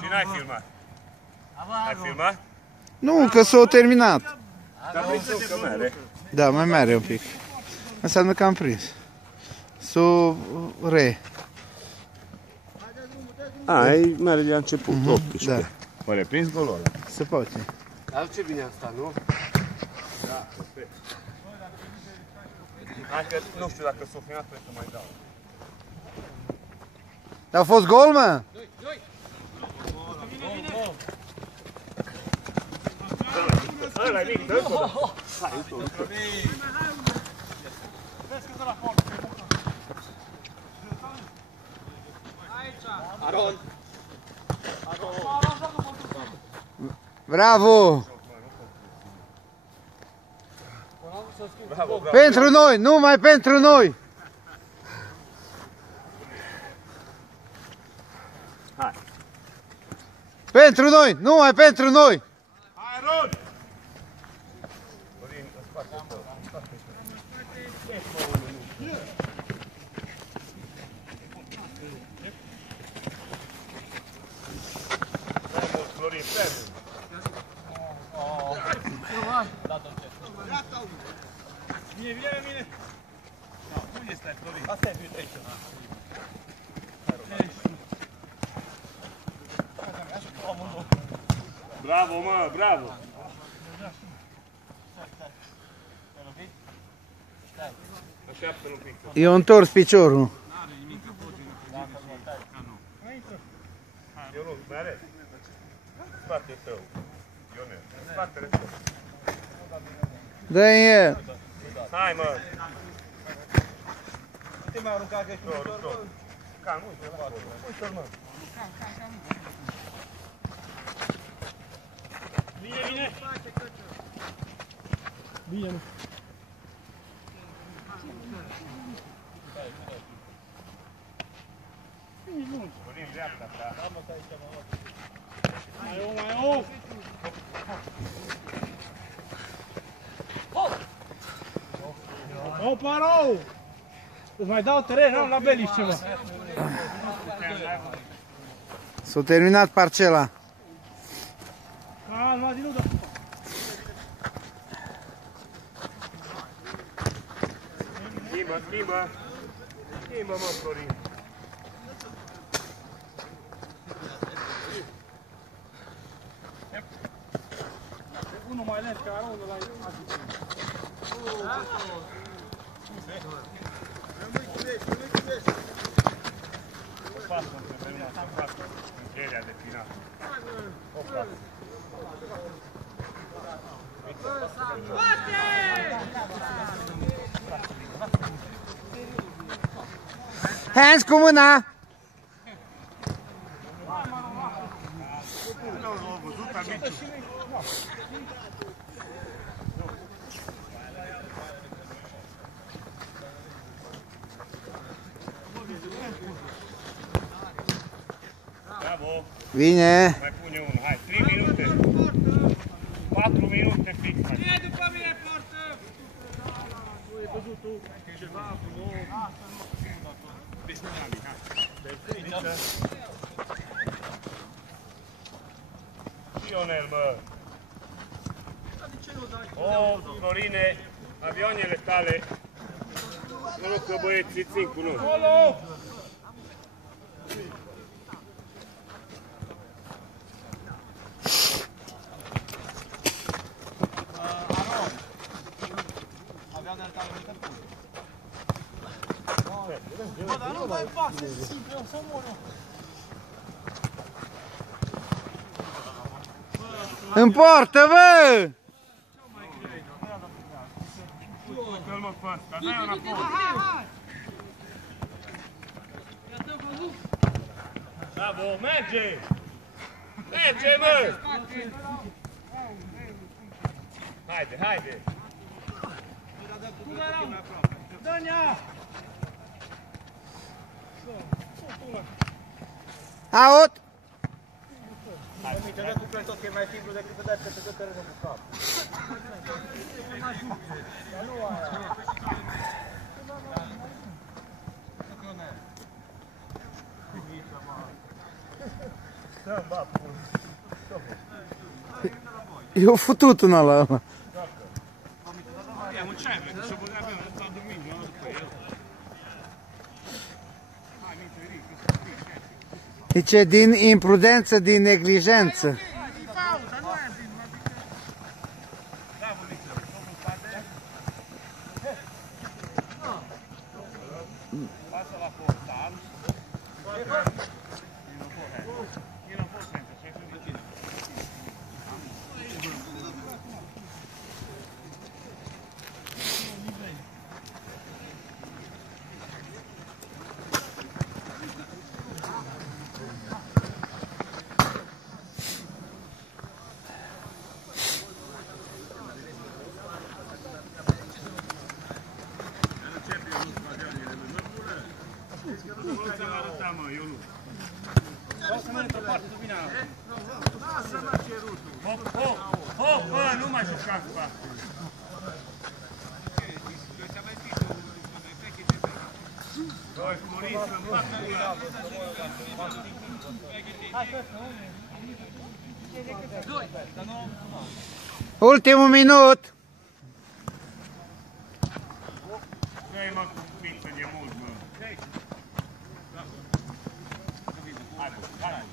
Și n-ai filmat? Ai filmat? Nu, că s-a terminat. Dar prins că mere. Da, mai mare un pic. Înseamnă că am prins. S-o Ai mere de la început, 18. Da, Oare prins golul ăla? se poate. Dar ce bine asta, nu? Da, perfect. Hai că nu știu dacă s-o filmat, trebuie să mai dau. A fost gol, mă? Ăla e mic, dă-l tot. Hai, uite-o, uite-o. Aron! Bravo! Bravo, bravo. Pentru noi, numai pentru noi! Hai. Pentru noi, numai pentru noi! Hai, Ron! Florin, în spate tău. Florin, prea mult. Vine, vine, vine! Unde stai, Florin? Asta e vine aici. Bravo, mă, bravo! Așteaptă-l un pic. I-a întors piciorul. Ionut, mai are? Spatele tău. Ionel, spatele tău. Dă-i el. Hai, mă! Te mai aruncat că ești un Ușor. Calm, uite-l acolo. Uite-l, mă. Vine, vine! Bine, nu. Florin, dreapta ta. Mai ou, mai ou! Opa, rău! Îți mai dau teren, am la Beliș ceva. S-a terminat parcela. Calma, din udă. Schimbă, schimbă! Schimbă, mă, Florin! Unul mai lent, că Aron ăla e Pasă între prima, să facă încheierea de final. O pasă. Hands cu mâna! Nu l-au văzut, arbitru. Bravo! Vine! Mai pune unul, hai, 3 minute! 4 minute fix! Cine după mine poartă? Nu ai văzut tu ceva frumos? Ionel, mă! O, Florine, avioanele tale, noroc că băieții țin cu noi. Acolo! Aron! Avioanele tale nu te pun. Bă, dar nu dai pase simple, o să mor eu. În poartă, bă! Uite-l, mă, pe ăsta, dai-o înapoi. Bravo, merge! Merge, mă! Haide, haide! Dă-ne-a! Aut! Te dă cu tot că e mai simplu decât să dai pe tot terenul cu cap. Dar nu aia. Eu futut una la ăla. Abbiamo un cervello, se vorrebbe un po' di milioni după el. Hai, mintre lì, questo qui, Zice, din imprudență, din neglijență. Di pausa, non è di... bravo lì, come fate? Passa la porta. Io non posso senza, c'è più vicino. Nu mai juca cu asta. Doi furiți în Ultimul minut. Dai mă cu pizza de mult, mă. Hai, hai.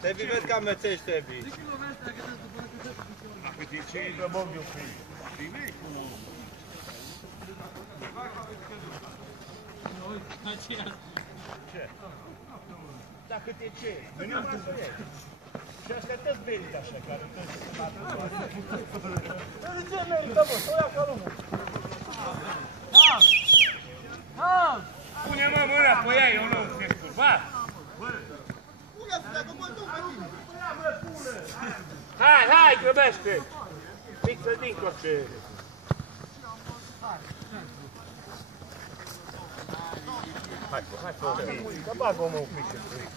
Tebi, vezi că amețești, Tebi. Dacă de ce îi dă Bogiu frig? Primei cu... Ce? Dacă de ce? Venim asta e. Și astea toți merită așa, care toți se bată. De ce merită, mă? Stă acolo, mă. Pune-mă mâna pe ea, eu nu se curva. Hai, hai, grăbește! Fixă dincoace! Hai, că bag omul un pic în fric.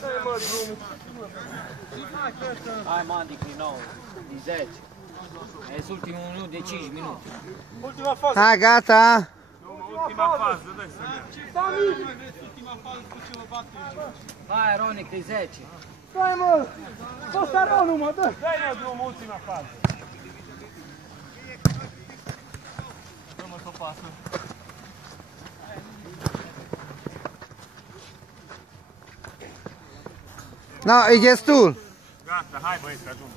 Dai mă drumul! Hai, Mandic, din nou, din 10. E ultimul minut de 5 minute. Ultima fază. Hai, gata. Ultima fază, dai să merg. Hai, Ronic, de 10. Dai, mă! Postaronul, mă, dă! Dai mă drumul, ultima fază. Dă-mă să o pasă. No, e destul. Gata, hai băieți, ajung.